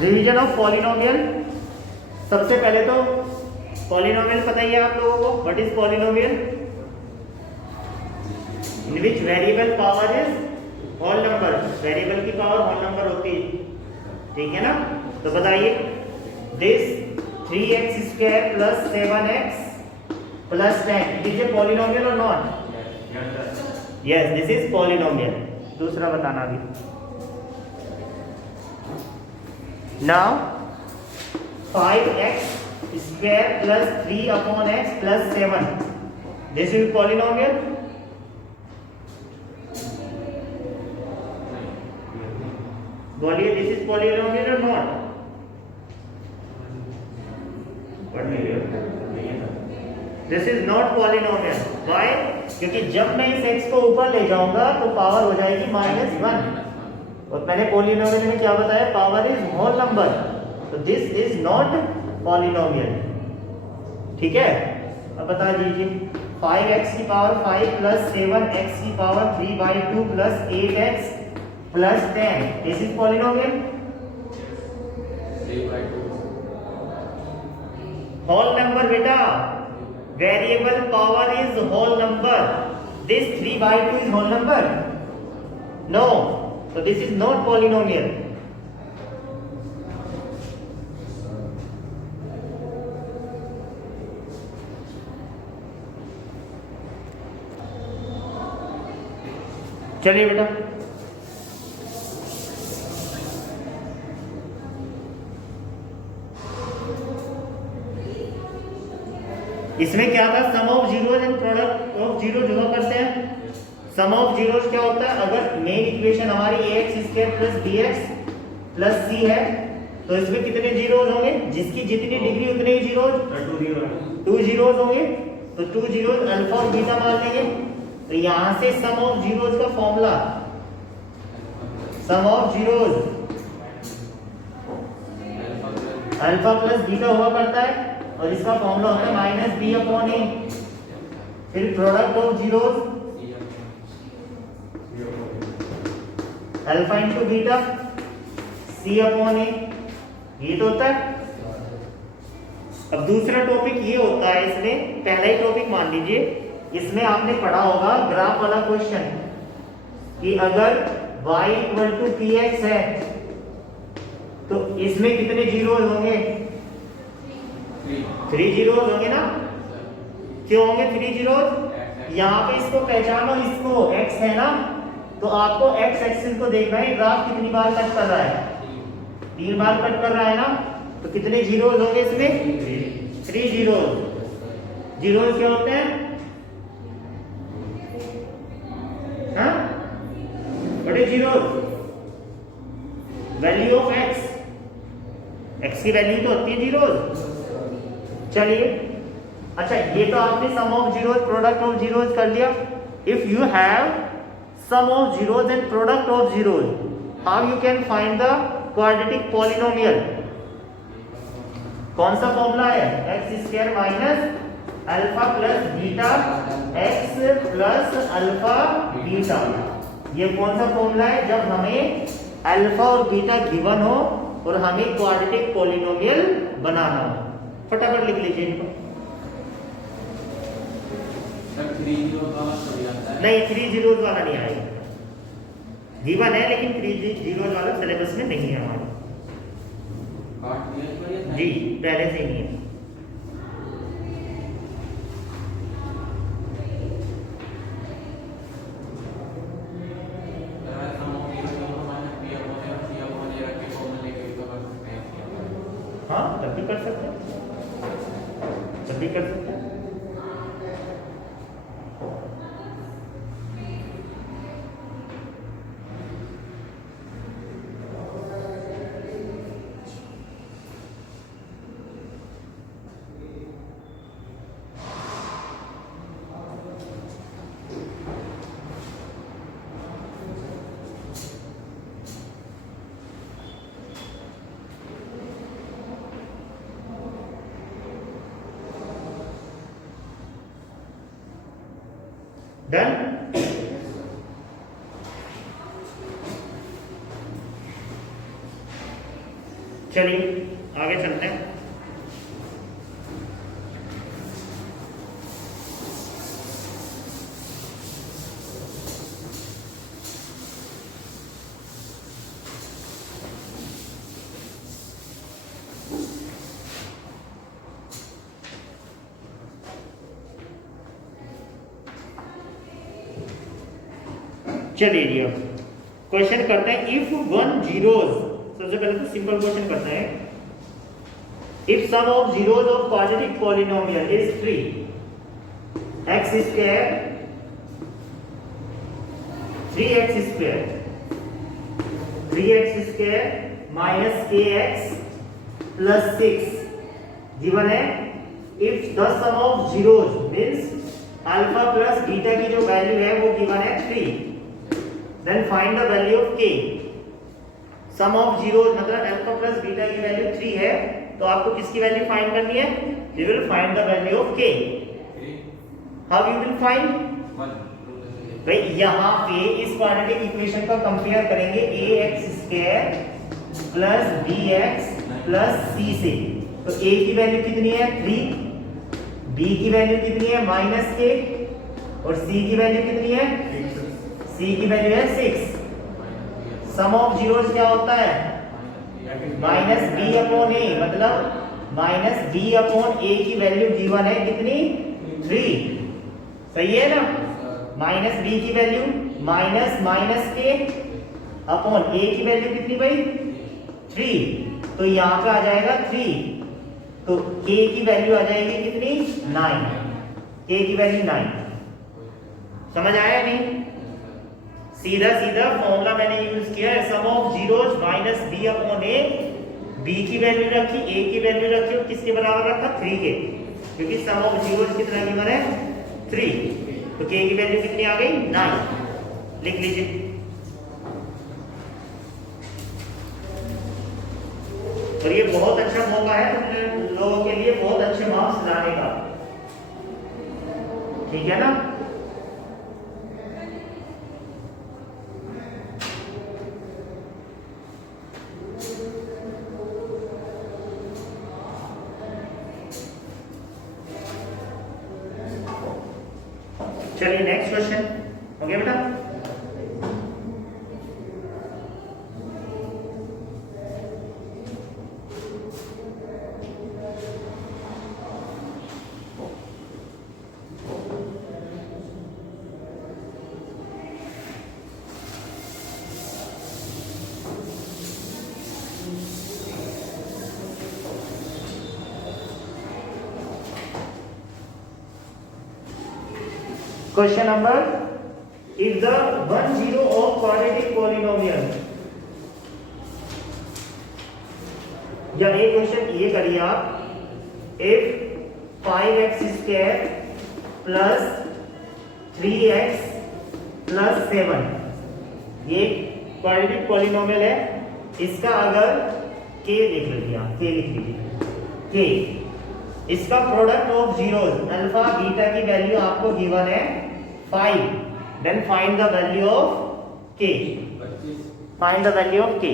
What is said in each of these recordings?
Revision of polynomial. सबसे पहले तो पॉलिनोमियल पता ही है आप लोगों को। What is polynomial? In which variable power is whole number. Variable की पावर होल नंबर होती है, ठीक है ना। तो बताइए, this 3x square plus 7x plus 10 is a polynomial और not? Yes, this is polynomial. दूसरा बताना अभी। Now 5x square plus 3/x plus 7 this is polynomial. बोलिए, दिस इज पॉलिनोमियल और not? This is not polynomial. Why? क्योंकि जब मैं इस x को ऊपर ले जाऊंगा तो पावर हो जाएगी -1। और मैंने पॉलिनोमियल में क्या बताया? Power is whole number. तो दिस इज नॉट पॉलिनोमियल, ठीक है। अब बता दीजिए, 5x की पावर 5 प्लस 7x की power 3/2 plus 8x plus 10 this is polynomial. Whole number बेटा, variable power is whole number. This 3/2 is whole number? No, so this is not polynomial. चलिए बेटा, इसमें क्या था? Sum of zeros and product of zeros हुआ करते हैं। सम of zeros क्या होता है? अगर मेन इक्वेशन हमारी ax square plus bx plus c है तो इसमें कितने जीरोज होंगे? जिसकी जितनी डिग्री उतने ही जीरोज, 2 जीरोज होंगे। तो 2 जीरोज अल्फा और बीटा मान लेंगे। तो यहां से सम ऑफ जीरोज का formula, sum of zeros alpha plus beta हुआ करता है और इसका फॉर्मूला होता है -b/a। फिर product of zeros alpha into beta c/a, ये तो होता है। अब दूसरा टॉपिक ये होता है, इसमें पहला ही टॉपिक मान लीजिए, इसमें आपने पढ़ा होगा ग्राफ वाला क्वेश्चन कि अगर y = px है तो इसमें कितने जीरोज होंगे? 3 जीरोज होंगे ना। क्यों होंगे 3 जीरोज? यहाँ पे इसको पहचानो, इसको x है ना, तो आपको x एक्सिस को देखना है, ग्राफ कितनी बार कट कर रहा है? 3 बार कट कर रहा है ना। तो कितने जीरोज होंगे इसमें? 3 जीरोज। जीरोज क्या होते हैं? हाँ, बड़े zeros, value of x, x की वैल्यू तो होती है जीरोज। चलिए, अच्छा, ये तो आपने sum of zeros product of zeros कर लिया। If you have sum of zeros and product of zeros, how you can find the quadratic polynomial? कौन सा फॉर्मूला है? X square minus alpha plus beta x plus alpha beta. ये कौन सा formula है? जब हमें अल्फा और बीटा गिवन हो और हमें क्वाड्रेटिक पॉलिनोमियल बनाना हो। फटाफट लिख लीजिए इनको। नहीं, 3 जीरोज वाला नहीं आएगा। गिवन है लेकिन 3 जीरोज वाला सिलेबस में नहीं है हमारे। जी, पहले से ही नहीं है। हाँ, तब भी कर सकते हैं, तब भी कर सकते हैं। डन। चलिए आगे चलते हैं। चलिए जी अब क्वेश्चन करते हैं। इफ वन जीरोज, सबसे पहले तो सिंपल क्वेश्चन करते हैं। If sum of zeros of quadratic polynomial is 3x square 3x square minus kx plus 6 given है। If the sum of zeros means alpha plus beta की जो वैल्यू है वो गिवन है 3, then find the value of k। Sum of zeros मतलब alpha plus beta की value 3 है, तो आपको किसकी वैल्यू फाइंड करनी है? You will find the value of k। How you will find? भाई यहाँ पे इस क्वाड्रेटिक इक्वेशन का कंपेयर करेंगे ax square plus bx plus c से। तो a की वैल्यू कितनी है? 3, b की वैल्यू कितनी है? माइनस k, और c की वैल्यू कितनी है? c की वैल्यू है 6। सम ऑफ जीरोस क्या होता है? माइनस b अपॉन a, मतलब माइनस b अपॉन a की वैल्यू गिवन है कितनी? 3। सही है ना? माइनस b की value minus minus k upon a की वैल्यू कितनी भाई? 3। तो यहाँ पे आ जाएगा 3, तो k की वैल्यू आ जाएगी कितनी? 9। k की वैल्यू 9। समझ आया नहीं? सीधा सीधा फॉर्मूला मैंने यूज किया है। Sum of zeros minus b upon a, b की वैल्यू रखी, a की वैल्यू रखी, और किसके बराबर रखा? 3 के, क्योंकि सम ऑफ जीरोस कितना गिवन है? 3। तो k की वैल्यू कितनी आ गई? 9। लिख लीजिए। और ये बहुत अच्छा मौका है तुम लोगों के लिए बहुत अच्छे मार्क्स लाने का, ठीक है ना? चलिए नेक्स्ट क्वेश्चन हो गया बेटा। Question number, if the 1 0 of quadratic polynomial, या एक क्वेश्चन ये करिए आप, if 5x square plus 3x plus 7, ये क्वाड्रेटिक पॉलिनोमियल है, इसका अगर k लिख लीजिए, k लिख लीजिए, k इसका product of zeros alpha beta की वैल्यू आपको गिवन है 5, then find the value of k। Find the value of k।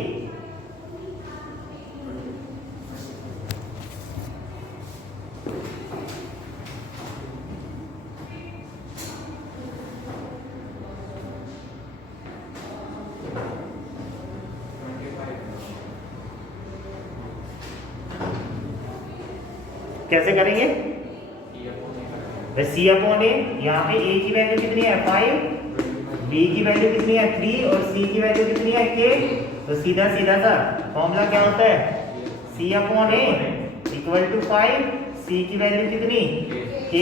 कैसे करेंगे? सी अपॉन ए, यहाँ पे a की वैल्यू कितनी है? 5, b की वैल्यू कितनी है? 3, और c की वैल्यू कितनी है? k। तो सीधा सीधा सा फॉर्मूला क्या होता है? c upon a equal to 5, c की वैल्यू कितनी? k,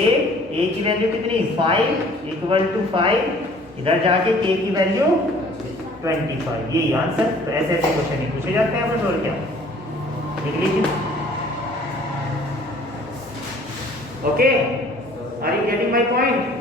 a की वैल्यू कितनी? 5 इक्वल टू 5, इधर जाके k की वैल्यू 25। यही आंसर। तो ऐसे ऐसे क्वेश्चन ही पूछे जाते हैं बस, और क्या। लिख लीजिए। Okay, are you getting my point?